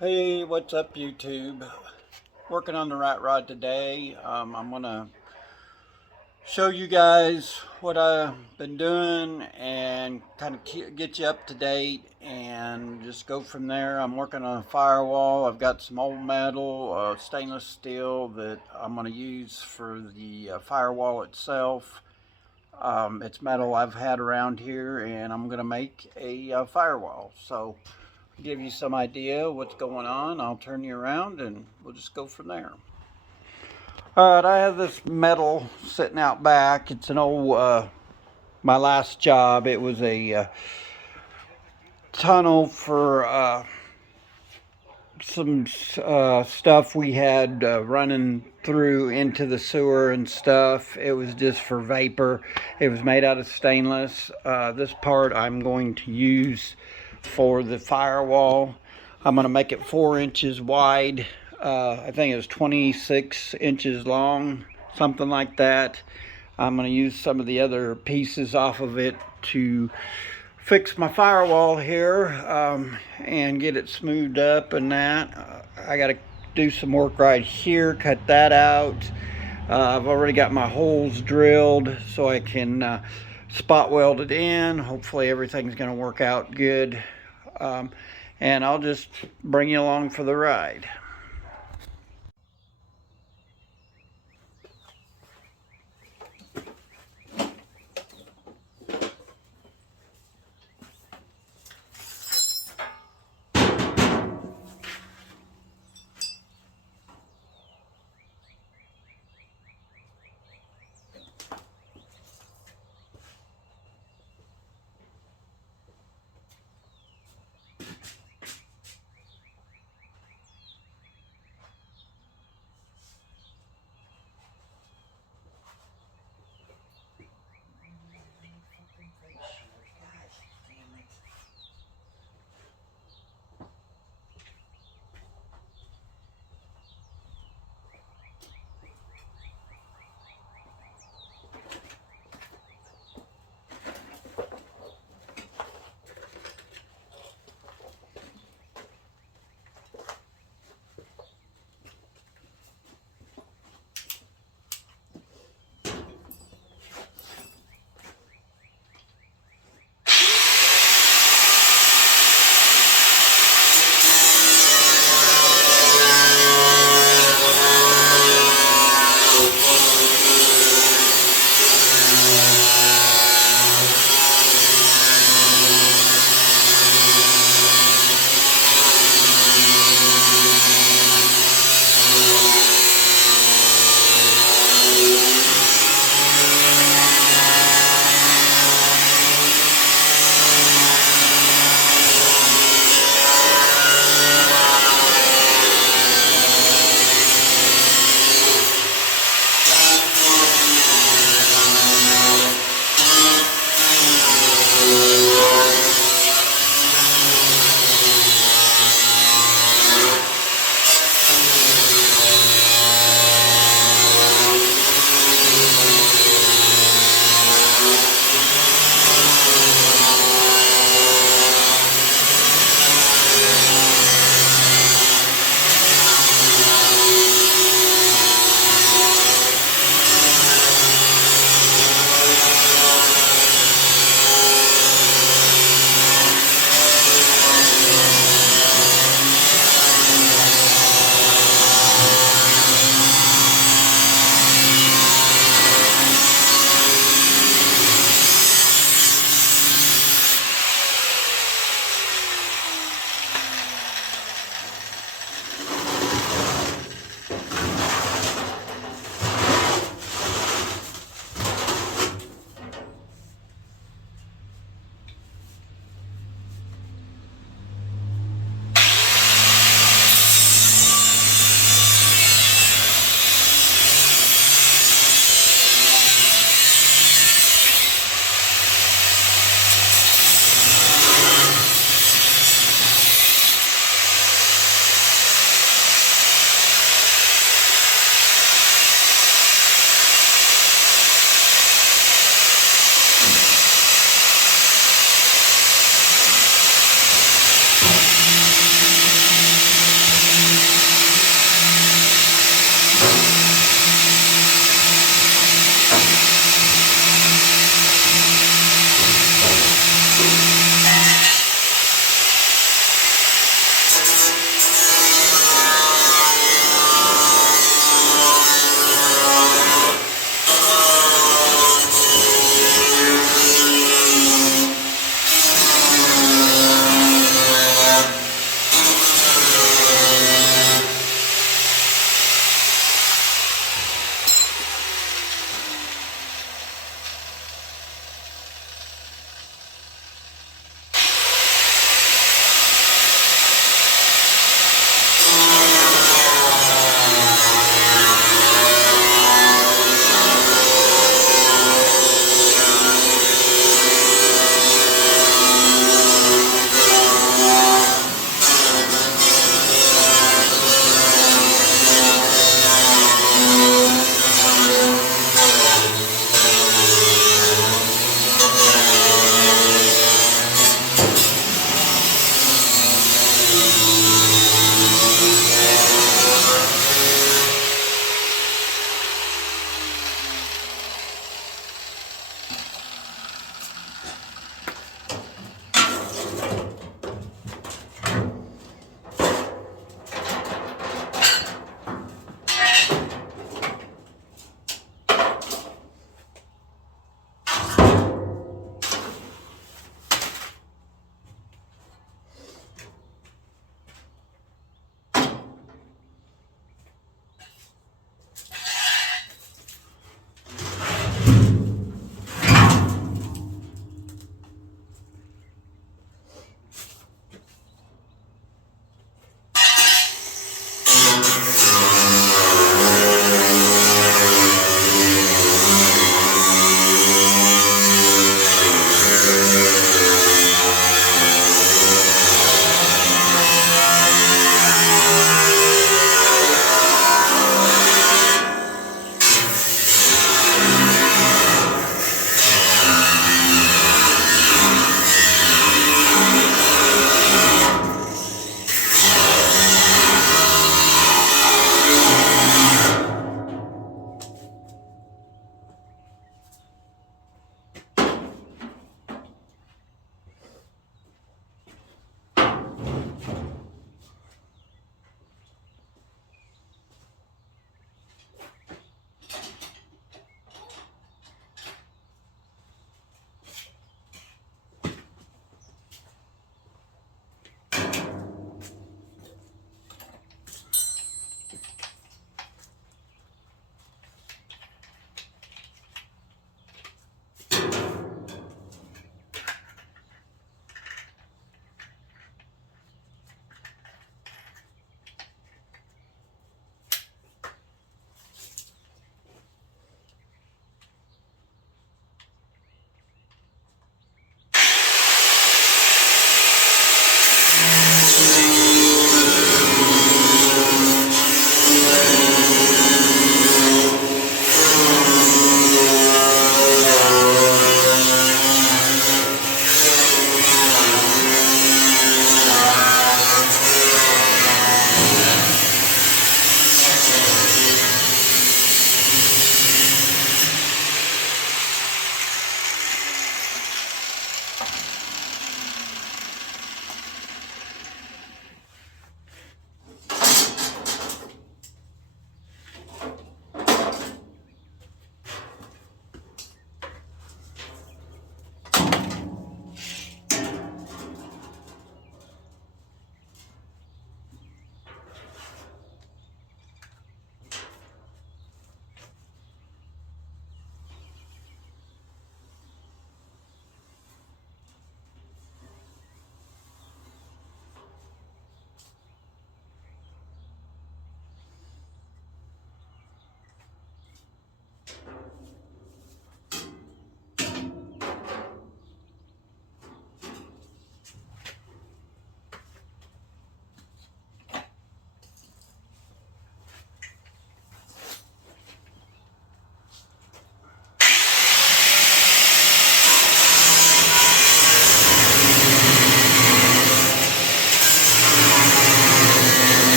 Hey, what's up YouTube? Working on the rat rod today. I'm gonna show you guys what I've been doing and kind of get you up to date and just go from there. I'm working on a firewall. I've got some old metal, stainless steel that I'm gonna use for the firewall itself. It's metal I've had around here, and I'm gonna make a firewall. So give you some idea what's going on. I'll turn you around and we'll just go from there. All right, I have this metal sitting out back. It's an old, my last job. It was a tunnel for some stuff we had running through into the sewer and stuff. It was just for vapor. It was made out of stainless. This part I'm going to use for the firewall. I'm going to make it 4 inches wide. I think it was 26 inches long, something like that. I'm going to use some of the other pieces off of it to fix my firewall here and get it smoothed up and that. I got to do some work right here, cut that out. I've already got my holes drilled so I can spot weld it in. Hopefully everything's going to work out good. And I'll just bring you along for the ride.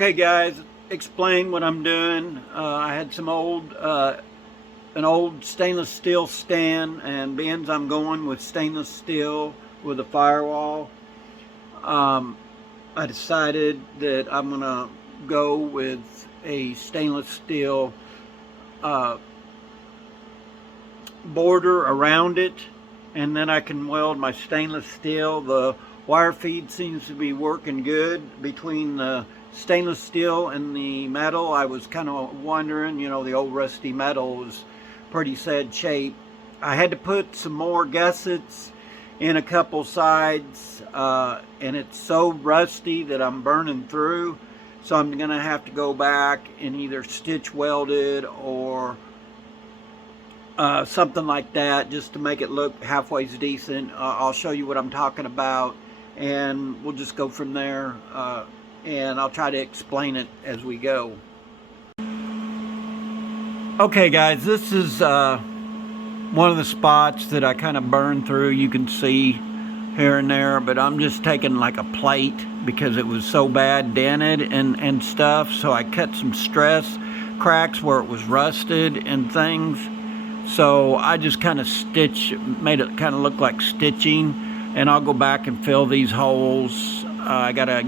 Okay guys, explain what I'm doing. I had some an old stainless steel stand, and being I'm going with stainless steel with a firewall, I decided that I'm gonna go with a stainless steel border around it, and then I can weld my stainless steel. The wire feed seems to be working good between the stainless steel and the metal. I was kind of wondering, you know, the old rusty metal was pretty sad shape. I had to put some more gussets in a couple sides, and it's so rusty that I'm burning through, so I'm gonna have to go back and either stitch weld it or something like that, just to make it look halfway decent. I'll show you what I'm talking about, and we'll just go from there, and I'll try to explain it as we go. Okay guys, this is one of the spots that I kind of burned through. You can see here and there, but I'm just taking like a plate because it was so bad dented and stuff, so I cut some stress cracks where it was rusted and things. So I just kind of made it kind of look like stitching, and I'll go back and fill these holes. I gotta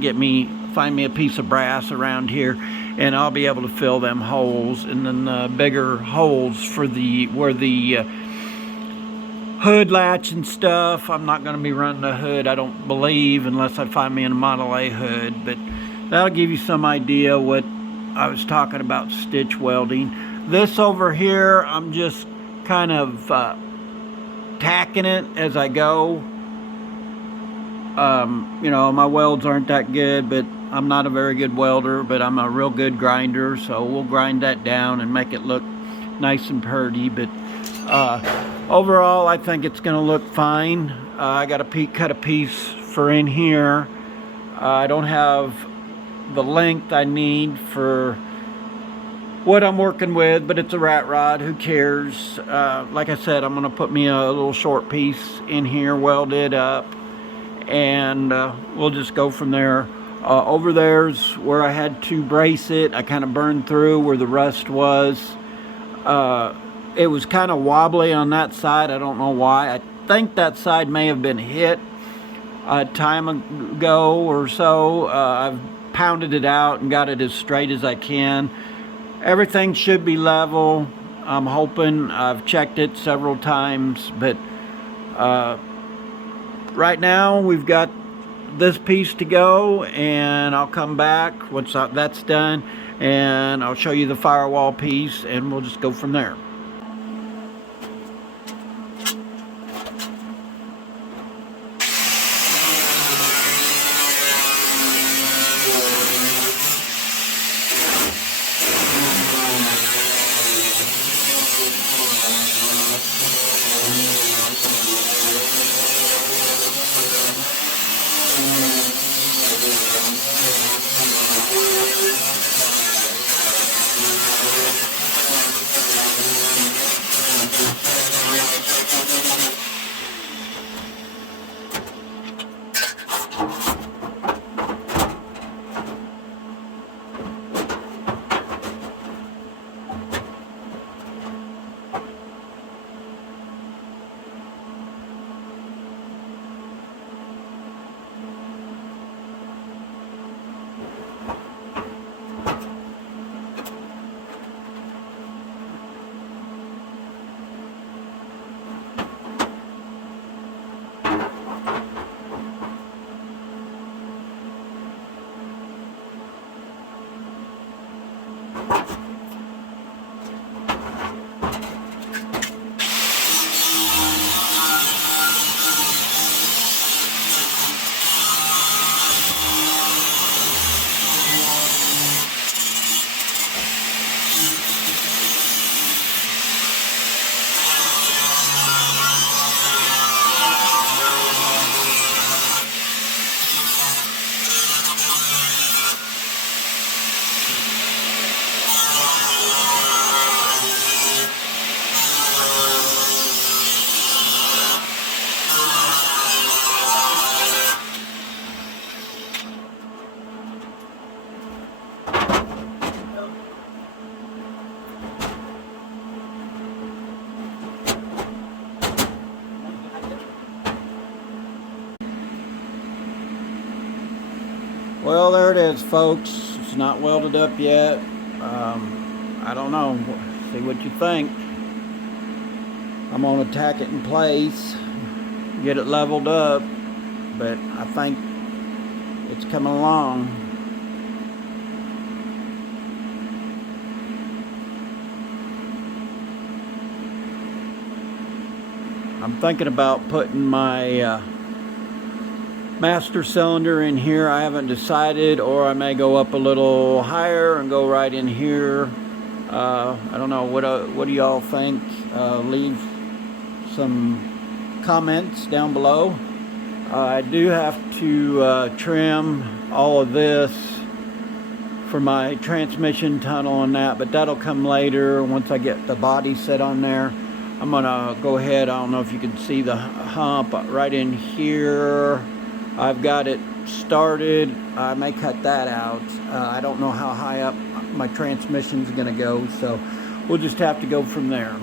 find me a piece of brass around here, and I'll be able to fill them holes, and then the bigger holes for where the hood latch and stuff. I'm not gonna be running the hood, I don't believe, unless I find me a Model A hood, but that'll give you some idea what I was talking about stitch welding. This over here, I'm just kind of tacking it as I go. You know, my welds aren't that good, but I'm not a very good welder, but I'm a real good grinder, so we'll grind that down and make it look nice and pretty. But overall, I think it's gonna look fine. I got to cut a piece for in here. I don't have the length I need for what I'm working with, but it's a rat rod, who cares. Like I said, I'm gonna put me a little short piece in here, weld it up, and we'll just go from there. Over there's where I had to brace it. I kind of burned through where the rust was. It was kind of wobbly on that side. I don't know why. I think that side may have been hit a time ago or so. I've pounded it out and got it as straight as I can. Everything should be level, I'm hoping. I've checked it several times, but right now we've got this piece to go, and I'll come back once that's done, and I'll show you the firewall piece, and we'll just go from there. Well, there it is, folks. It's not welded up yet. I don't know. See what you think. I'm gonna tack it in place, get it leveled up, but I think it's coming along. I'm thinking about putting my master cylinder in here. I haven't decided, or I may go up a little higher and go right in here. I don't know. What do y'all think? Leave some comments down below. I do have to trim all of this for my transmission tunnel and that, but that'll come later once I get the body set on there. I'm gonna go ahead. I don't know if you can see the hump right in here. I've got it started. I may cut that out. I don't know how high up my transmission's gonna go, so we'll just have to go from there.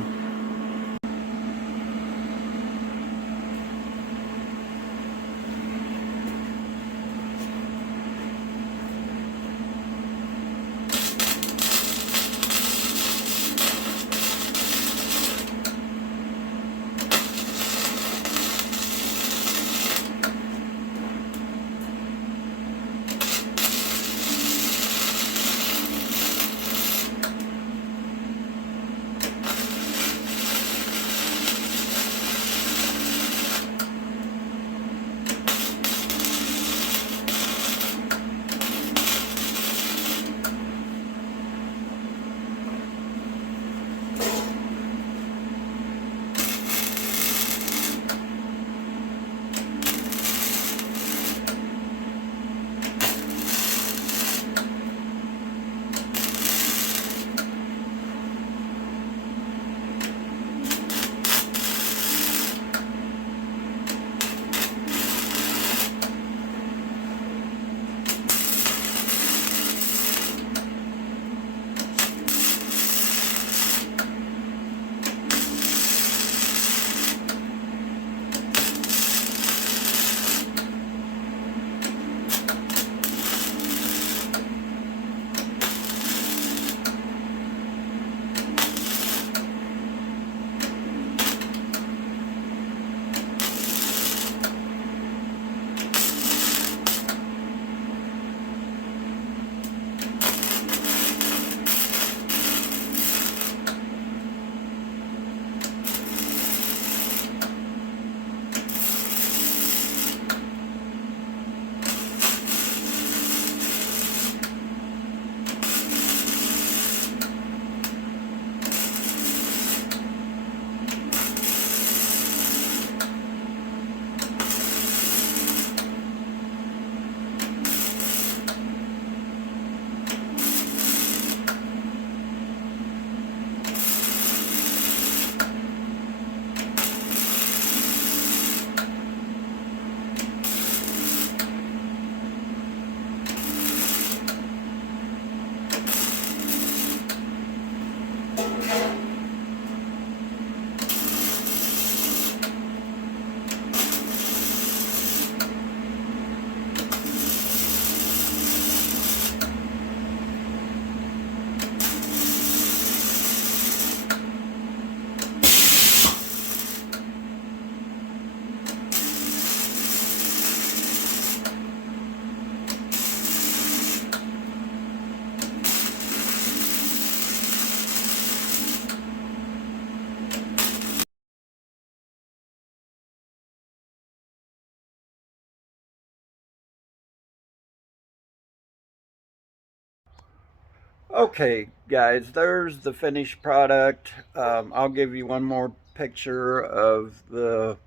Okay, guys, there's the finished product. I'll give you one more picture of the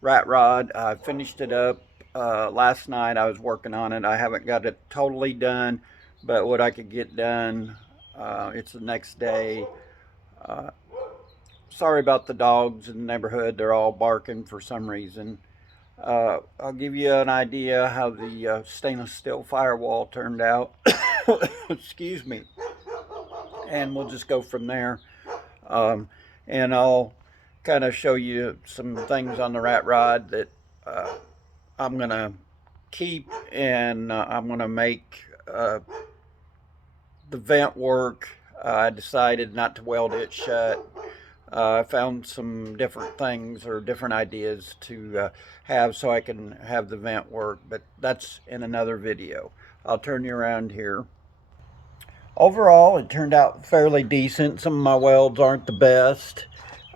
rat rod. I finished it up last night. I was working on it. I haven't got it totally done, but what I could get done, it's the next day. Uh, Sorry about the dogs in the neighborhood. They're all barking for some reason. I'll give you an idea how the stainless steel firewall turned out. Excuse me. And we'll just go from there. Um, and I'll kind of show you some things on the rat rod that I'm going to keep, and I'm going to make the vent work. I decided not to weld it shut. I found some different things or different ideas to have so I can have the vent work, but that's in another video. I'll turn you around here. Overall, it turned out fairly decent. Some of my welds aren't the best,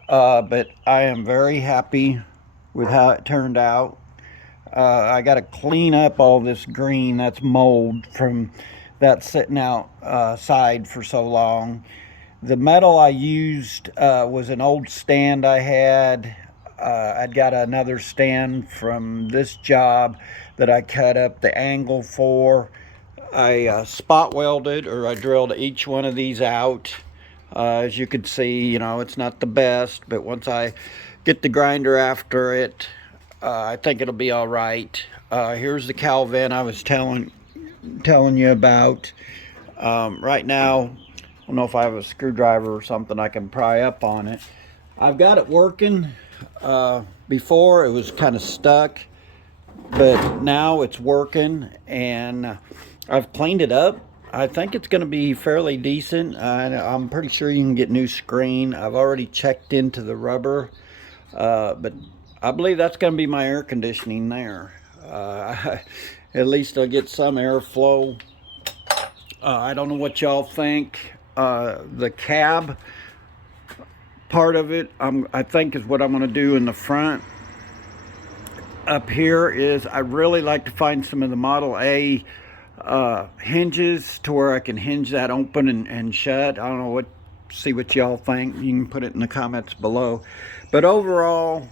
but I am very happy with how it turned out. I got to clean up all this green that's mold from that sitting outside for so long. The metal I used was an old stand I had. I'd got another stand from this job that I cut up the angle for. I spot welded, or I drilled each one of these out. As you can see, you know, it's not the best, but once I get the grinder after it, I think it'll be all right. Here's the cowl vent I was telling you about. Right now, I don't know if I have a screwdriver or something I can pry up on it. I've got it working. Before it was kind of stuck, but now it's working, and I've cleaned it up. I think it's going to be fairly decent. I'm pretty sure you can get new screen. I've already checked into the rubber, but I believe that's going to be my air conditioning there. At least I'll get some airflow. I don't know what y'all think. The cab part of it, I think is what I'm going to do in the front. Up here is, I really like to find some of the Model A hinges to where I can hinge that open and shut. I don't know see what y'all think. You can put it in the comments below. But overall,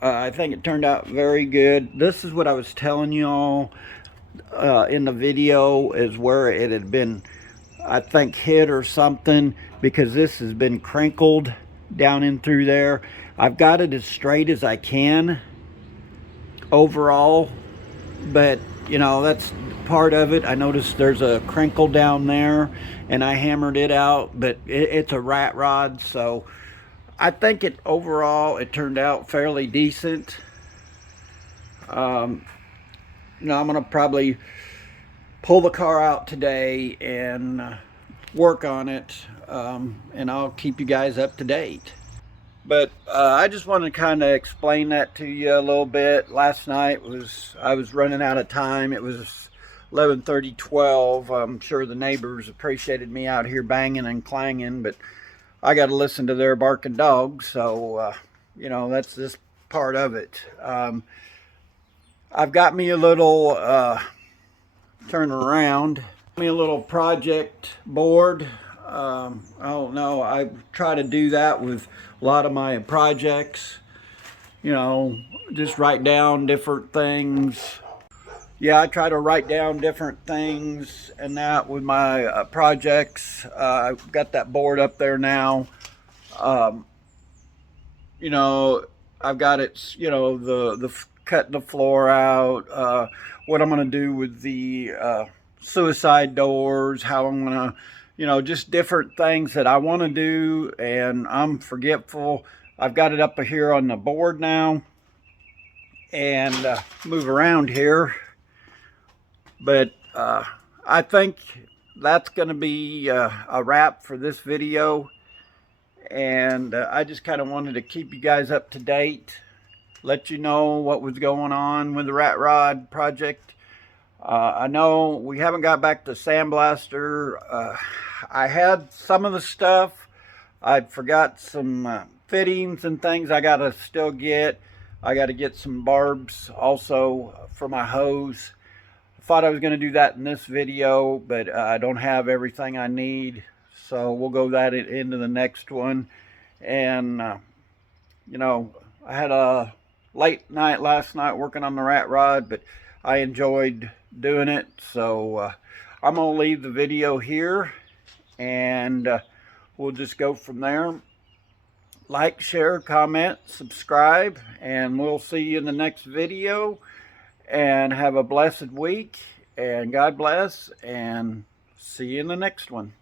I think it turned out very good. This is what I was telling y'all in the video, is where it had been, I think, hit or something, because this has been crinkled down in through there. I've got it as straight as I can overall, but you know, that's part of it. I noticed there's a crinkle down there, and I hammered it out, but it's a rat rod, so I think overall it turned out fairly decent. You know, I'm gonna probably pull the car out today and work on it, and I'll keep you guys up to date. But I just wanted to kind of explain that to you a little bit. Last night I was running out of time. It was 11:30, 12. I'm sure the neighbors appreciated me out here banging and clanging, but I got to listen to their barking dogs, so you know, that's this part of it. I've got me a little turn around, me a little project board. I don't know, I try to do that with a lot of my projects, you know, just write down different things. Yeah, I try to write down different things and that with my projects. I've got that board up there now. You know, I've got it, you know, the cutting the floor out, what I'm going to do with the suicide doors, how I'm going to, you know, just different things that I want to do, and I'm forgetful. I've got it up here on the board now, and move around here. But I think that's going to be a wrap for this video, and I just kind of wanted to keep you guys up to date, let you know what was going on with the rat rod project. I know we haven't got back to sandblaster. I had some of the stuff. I'd forgot some fittings and things I gotta still get. I gotta get some barbs also for my hose. I thought I was gonna do that in this video, but I don't have everything I need, so we'll go that into the next one. And you know, I had a late night last night working on the rat rod, but I enjoyed doing it, so I'm gonna leave the video here, and we'll just go from there. Like, share, comment, subscribe, and we'll see you in the next video. And have a blessed week, and God bless, and see you in the next one.